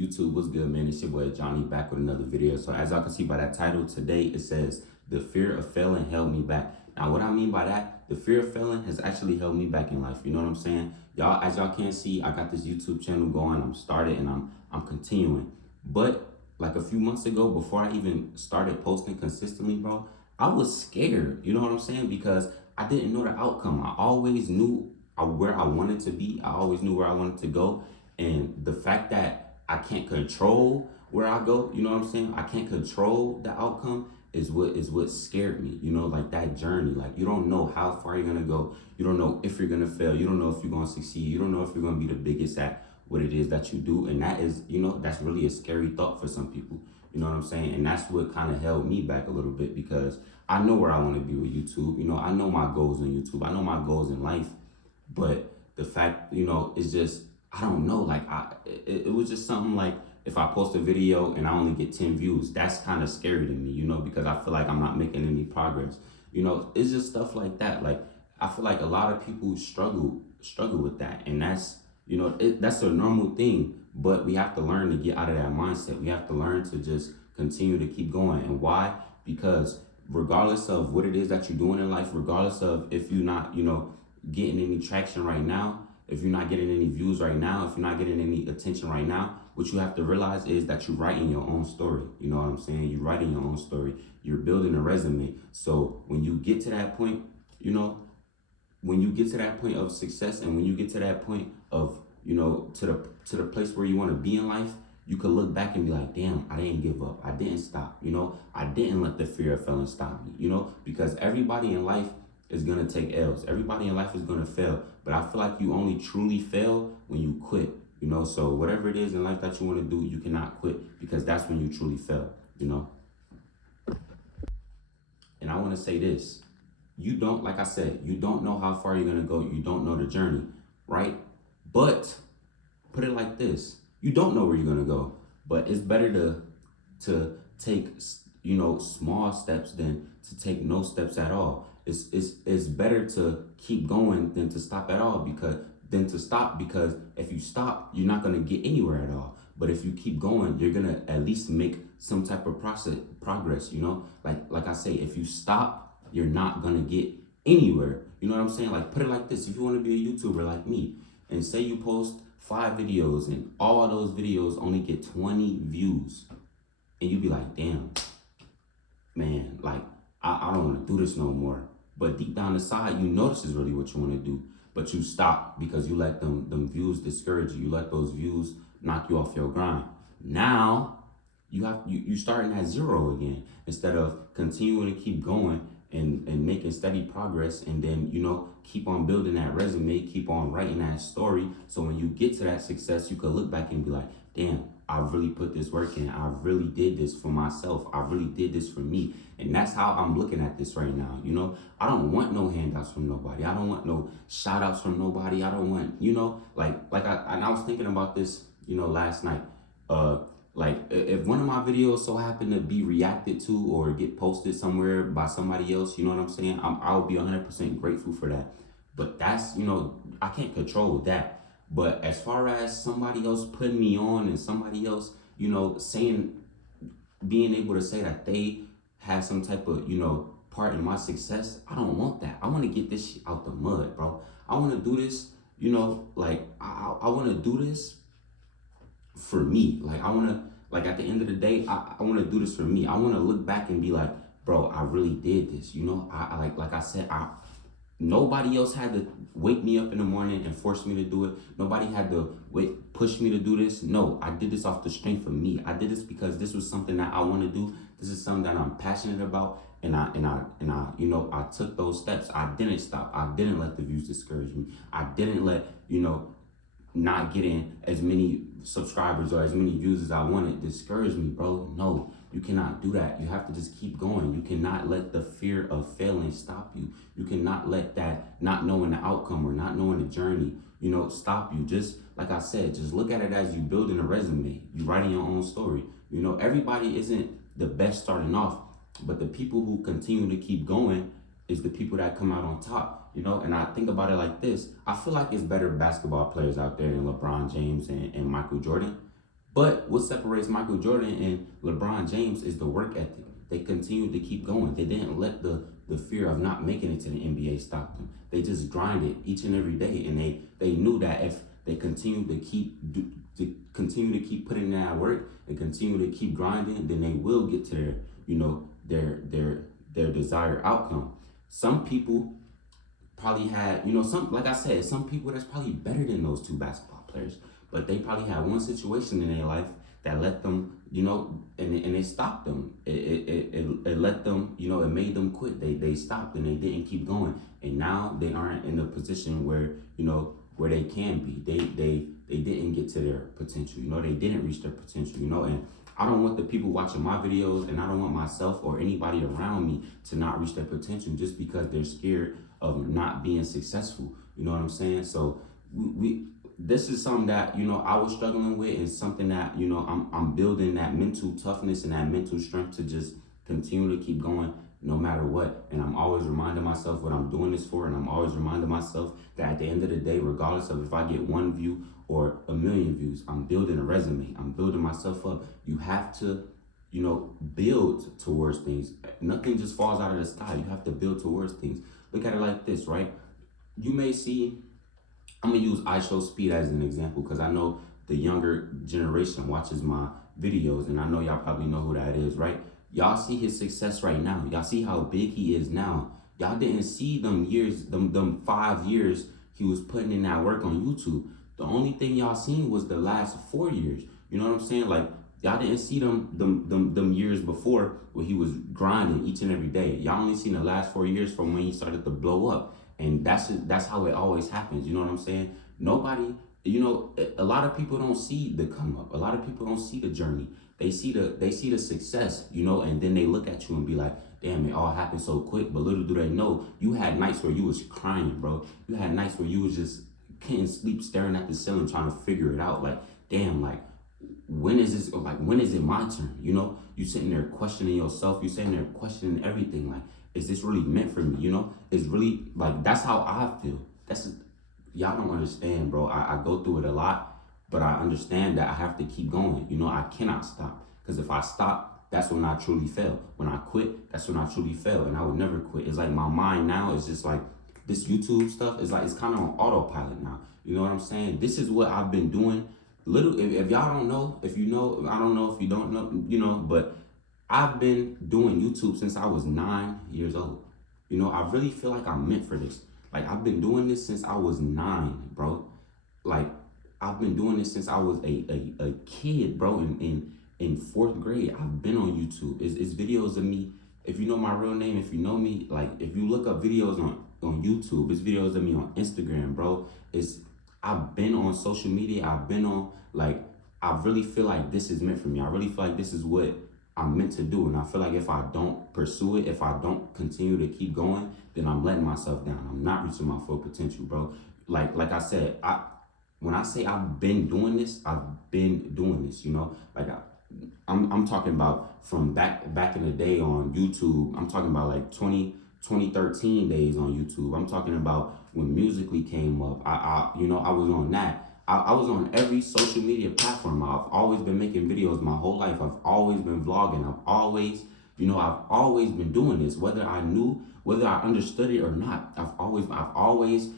YouTube, what's good, man? It's your boy Johnny back with another video. So as y'all can see by that title today, it says the fear of failing held me back. Now what I mean by that, the fear of failing has actually held me back in life. You know what I'm saying? Y'all, as y'all can see, I got this YouTube channel going. I'm started and I'm continuing. But like a few months ago, before I even started posting consistently, bro, I was scared. You know what I'm saying? Because I didn't know the outcome. I always knew where I wanted to be. I always knew where I wanted to go. And the fact that I can't control where I go, you know what I'm saying? I can't control the outcome is what scared me. You know, like that journey. Like you don't know how far you're gonna go. You don't know if you're gonna fail. You don't know if you're gonna succeed. You don't know if you're gonna be the biggest at what it is that you do. And that is, you know, that's really a scary thought for some people. You know what I'm saying? And that's what kind of held me back a little bit because I know where I want to be with YouTube. You know, I know my goals on YouTube. I know my goals in life. But the fact, you know, it's just, I don't know, like it was just something like if I post a video and I only get 10 views, that's kind of scary to me, you know, because I feel like I'm not making any progress. You know, it's just stuff like that. Like I feel like a lot of people struggle with that. And that's, you know, that's a normal thing, but we have to learn to get out of that mindset. We have to learn to just continue to keep going. And why? Because regardless of what it is that you're doing in life, regardless of if you're not, you know, getting any traction right now, if you're not getting any views right now, if you're not getting any attention right now, what you have to realize is that you're writing your own story. You know what I'm saying? You're writing your own story. You're building a resume. So when you get to that point, you know, when you get to that point of success and when you get to that point of, you know, to the place where you want to be in life, you could look back and be like, damn, I didn't give up. I didn't stop. You know, I didn't let the fear of failing stop me, you know, because everybody in life is going to take L's. Everybody in life is going to fail. But I feel like you only truly fail when you quit, you know? So whatever it is in life that you want to do, you cannot quit because that's when you truly fail, you know? And I want to say this. You don't, like I said, you don't know how far you're going to go. You don't know the journey, right? But put it like this. You don't know where you're going to go, but it's better to take, you know, small steps than to take no steps at all. It's better to keep going than to stop at all because if you stop, you're not gonna get anywhere at all. But if you keep going, you're gonna at least make some type of progress, you know? Like I say, if you stop, you're not gonna get anywhere. You know what I'm saying? Like put it like this, if you wanna be a YouTuber like me, and say you post 5 videos and all those videos only get 20 views, and you be like, damn, man, like I don't wanna do this no more. But deep down inside, you know this is really what you want to do. But you stop because you let them views discourage you. You let those views knock you off your grind. Now you starting at zero again instead of continuing to keep going and making steady progress, and then, you know, keep on building that resume, keep on writing that story. So when you get to that success, you can look back and be like, damn, I really put this work in. I really did this for myself. I really did this for me. And that's how I'm looking at this right now. You know, I don't want no handouts from nobody. I don't want no shout outs from nobody. I don't want, you know, like I was thinking about this, you know, last night. Like if one of my videos so happen to be reacted to or get posted somewhere by somebody else, you know what I'm saying? I'll be 100% grateful for that. But that's, you know, I can't control that. But as far as somebody else putting me on and somebody else, you know, being able to say that they have some type of, you know, part in my success, I don't want that. I want to get this shit out the mud, bro. I want to do this, you know, like I want to do this for me. Like I want to, like at the end of the day, I want to do this for me. I want to look back and be like, bro, I really did this. You know, I like I said, nobody else had to wake me up in the morning and force me to do it. Nobody had to push me to do this. No, I did this off the strength of me. I did this because this was something that I want to do. This is something that I'm passionate about. And I, you know, I took those steps. I didn't stop. I didn't let the views discourage me. I didn't let, you know, not getting as many subscribers or as many views as I wanted discourage me, bro. No, you cannot do that. You have to just keep going. You cannot let the fear of failing stop you. You cannot let that not knowing the outcome or not knowing the journey, you know, stop you. Just like I said, just look at it as you building a resume. You writing your own story. You know, everybody isn't the best starting off, but the people who continue to keep going is the people that come out on top, you know? And I think about it like this. I feel like it's better basketball players out there than LeBron James and Michael Jordan. But what separates Michael Jordan and LeBron James is the work ethic. They continued to keep going. They didn't let the fear of not making it to the NBA stop them. They just grinded each and every day, and they knew that if they continue to continue to keep putting in that work and continue to keep grinding, then they will get to their their desired outcome. Some people probably had, some, like I said, some people that's probably better than those two basketball players, but they probably had one situation in their life that let them, and it stopped them. It let them, it made them quit. They stopped and they didn't keep going, and now they aren't in a position where where they can be. They didn't get to their potential. They didn't reach their potential. And I don't want the people watching my videos, and I don't want myself or anybody around me to not reach their potential just because they're scared of not being successful. You know what I'm saying? So we this is something that I was struggling with, and something that I'm building that mental toughness and that mental strength to just continue to keep going no matter what. And I'm always reminding myself what I'm doing this for, and I'm always reminding myself that at the end of the day, regardless of if I get 1 view or 1,000,000 views, I'm building a resume. I'm building myself up. You have to build towards things. Nothing just falls out of the sky. You have to build towards things. Look at it like this, right? You may see, I'm gonna use iShowSpeed as an example because I know the younger generation watches my videos, and I know y'all probably know who that is, right? Y'all see his success right now. Y'all see how big he is now. Y'all didn't see them 5 years he was putting in that work on YouTube. The only thing y'all seen was the last 4 years. You know what I'm saying? Like, y'all didn't see them years before where he was grinding each and every day. Y'all only seen the last 4 years from when he started to blow up. And that's how it always happens. You know what I'm saying? Nobody, a lot of people don't see the come up. A lot of people don't see the journey. They see the success, and then they look at you and be like, damn, it all happened so quick. But little do they know, you had nights where you was crying, bro. You had nights where you was just couldn't sleep, staring at the ceiling, trying to figure it out. Like, damn, like, when is this, like, when is it my turn? You sitting there questioning yourself. You sitting there questioning everything. Like, is this really meant for me? It's really, like, that's how I feel. Y'all don't understand, bro. I go through it a lot, but I understand that I have to keep going. I cannot stop, because if I stop, that's when I truly fail. When I quit, that's when I truly fail, and I would never quit. It's like my mind now is just like, this YouTube stuff is like, it's kind of on autopilot now. You know what I'm saying? This is what I've been doing. If y'all don't know, if you know, I don't know if you don't know, but I've been doing YouTube since I was 9 years old. I really feel like I'm meant for this. Like, I've been doing this since I was 9, bro. Like, I've been doing this since I was a kid, bro. In 4th grade, I've been on YouTube. It's videos of me. If you know my real name, if you know me, like, if you look up videos on YouTube, it's videos of me on Instagram, bro. I've been on social media. I've been on, like, I really feel like this is meant for me. I really feel like this is what I'm meant to do. And I feel like if I don't pursue it, if I don't continue to keep going, then I'm letting myself down. I'm not reaching my full potential, bro. Like I said, when I say I've been doing this, I've been doing this, Like, I'm talking about from back in the day on YouTube. I'm talking about like 2013 days on YouTube. I'm talking about when Musical.ly came up. I was on that. I was on every social media platform. I've always been making videos my whole life. I've always been vlogging. I've always been doing this, whether I understood it or not. I've always,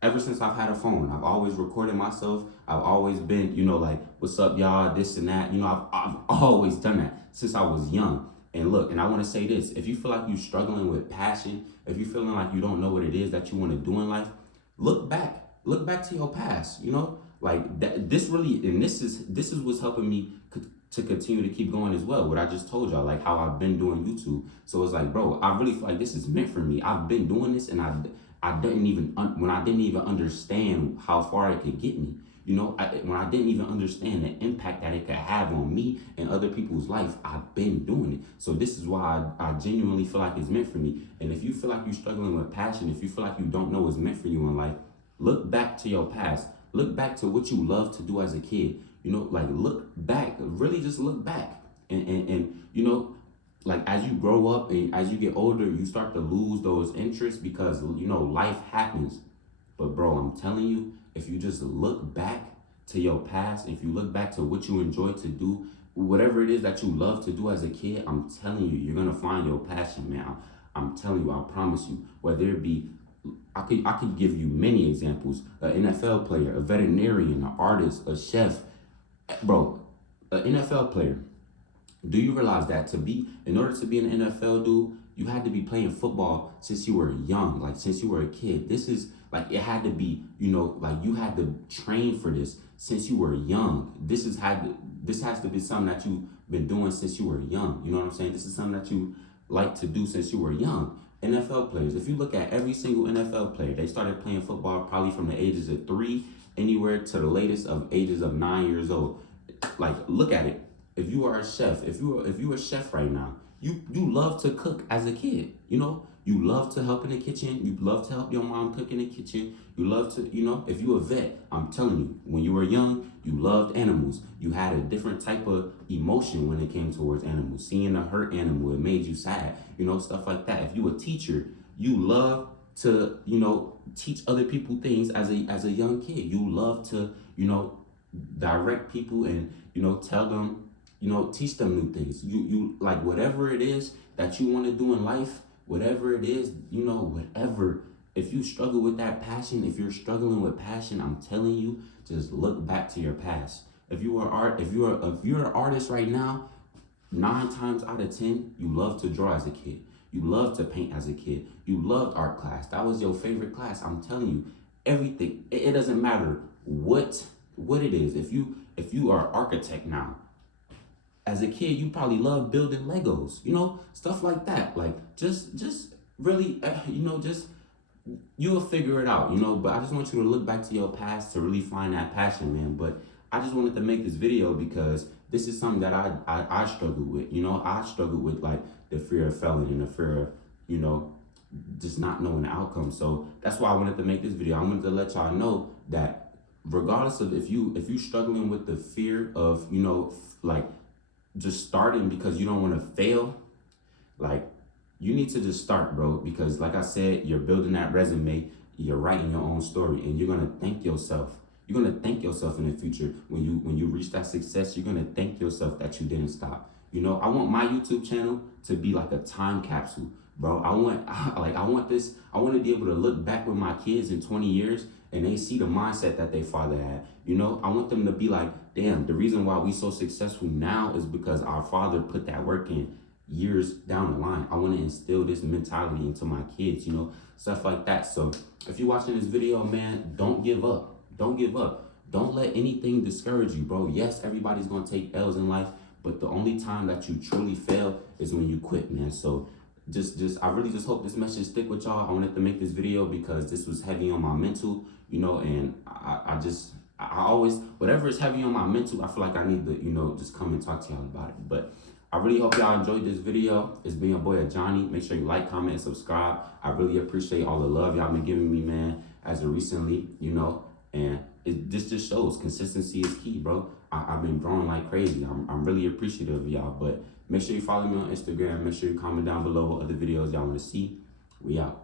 ever since I've had a phone, I've always recorded myself. I've always been, like, what's up, y'all, this and that. I've always done that since I was young. And look, and I want to say this: if you feel like you're struggling with passion, if you're feeling like you don't know what it is that you want to do in life, look back to your past. Like that. This is what's helping me to continue to keep going as well. What I just told y'all, like how I've been doing YouTube. So it's like, bro, I really feel like this is meant for me. I've been doing this, and I didn't even understand how far it could get me. When I didn't even understand the impact that it could have on me and other people's life, I've been doing it. So this is why I genuinely feel like it's meant for me. And if you feel like you're struggling with passion, if you feel like you don't know what's meant for you in life, look back to your past. Look back to what you loved to do as a kid. Like, look back. Really just look back. And like, as you grow up and as you get older, you start to lose those interests because, life happens. But bro, I'm telling you, if you just look back, to your past, if you look back to what you enjoy to do, whatever it is that you love to do as a kid, I'm telling you, you're gonna find your passion, man. I'm telling you, I promise you. Whether it be, I could give you many examples: an NFL player, a veterinarian, an artist, a chef, bro. An NFL player. Do you realize that in order to be an NFL dude, you had to be playing football since you were young, like since you were a kid. This is like it had to be, like you had to train for this since you were young. This has to be something that you've been doing since you were young. You know what I'm saying? This is something that you like to do since you were young. NFL players, if you look at every single NFL player, they started playing football probably from the ages of 3, anywhere to the latest of ages of 9 years old. Like, look at it. If you are a chef, if you're a chef right now, you love to cook as a kid. You love to help in the kitchen. You love to help your mom cook in the kitchen. You love to, if you're a vet, I'm telling you, when you were young, you loved animals. You had a different type of emotion when it came towards animals. Seeing a hurt animal, it made you sad. Stuff like that. If you a teacher, you love to, teach other people things as a young kid. You love to, direct people and, tell them, teach them new things. You like whatever it is that you want to do in life, whatever it is, whatever. If you struggle with that passion, if you're struggling with passion, I'm telling you, just look back to your past. If you're an artist right now, 9 times out of 10, you love to draw as a kid. You love to paint as a kid. You loved art class. That was your favorite class. I'm telling you, everything. It doesn't matter what it is. If you are an architect now, as a kid, you probably love building Legos, stuff like that. Like, just really, just, you'll figure it out, but I just want you to look back to your past to really find that passion, man. But I just wanted to make this video because this is something that I struggle with, I struggle with, like, the fear of failing and the fear of, just not knowing the outcome. So that's why I wanted to make this video. I wanted to let y'all know that regardless of if you struggling with the fear of, like, just starting because you don't want to fail, like, you need to just start, bro, because like I said, you're building that resume, you're writing your own story, and you're going to thank yourself. You're going to thank yourself in the future when you reach that success. You're going to thank yourself that you didn't stop. I want my YouTube channel to be like a time capsule, bro. I want to be able to look back with my kids in 20 years and they see the mindset that their father had. I want them to be like, damn, the reason why we so successful now is because our father put that work in years down the line. I want to instill this mentality into my kids, stuff like that. So if you're watching this video, man, don't give up. Don't give up. Don't let anything discourage you, bro. Yes, everybody's going to take L's in life, but the only time that you truly fail is when you quit, man. So I really just hope this message stick with y'all. I wanted to make this video because this was heavy on my mental, and I always, whatever is heavy on my mental, I feel like I need to, just come and talk to y'all about it. But I really hope y'all enjoyed this video. It's been your boy Johnny. Make sure you like, comment, and subscribe. I really appreciate all the love y'all been giving me, man, as of recently, and this just shows consistency is key, bro. I've been growing like crazy. I'm really appreciative of y'all. But make sure you follow me on Instagram. Make sure you comment down below what other videos y'all want to see. We out.